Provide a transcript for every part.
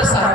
दूसरा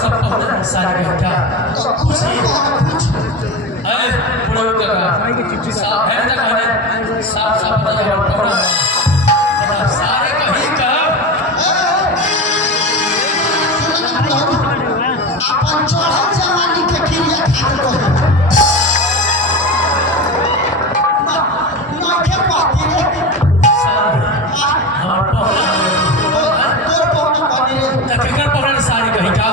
सारे बहुत सारे सारे घंटा अरे पुरो का साफ है ना खाने साफ साफ बताइए और सारे कहीं का अपन चढ़ल जवानी के क्रिया खाल को ना के पाती रे हां तोर पौना पानी रे तकेकर पौना सारे कहीं का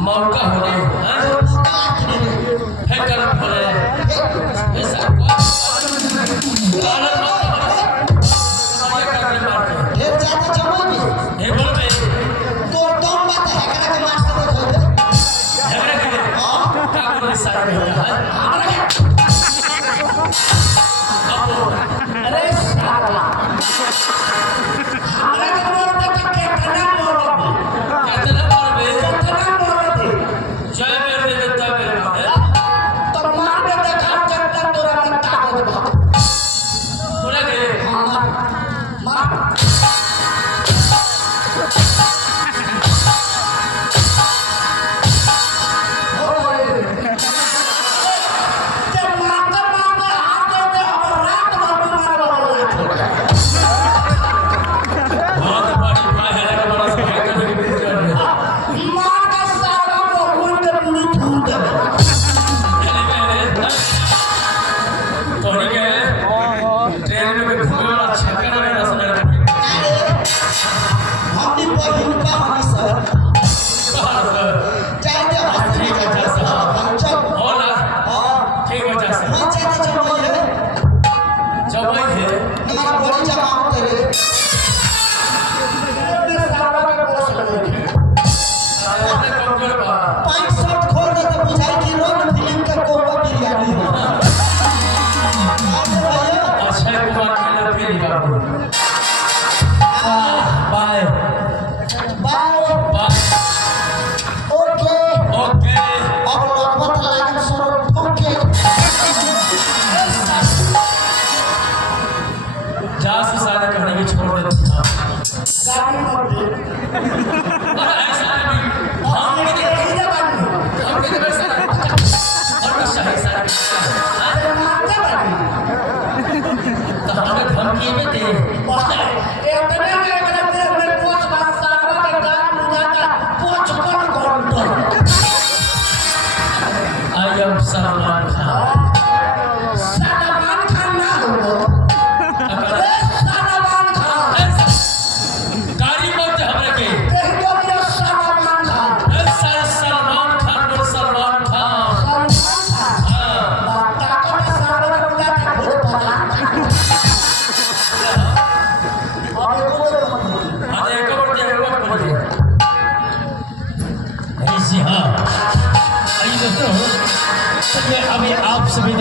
मौका होने है करम होने ऐसा ढेर ज्यादा जमाई है बोल बे तो दम बात है करा के मार के देखो है रे हां का कोई सारे है अरे साला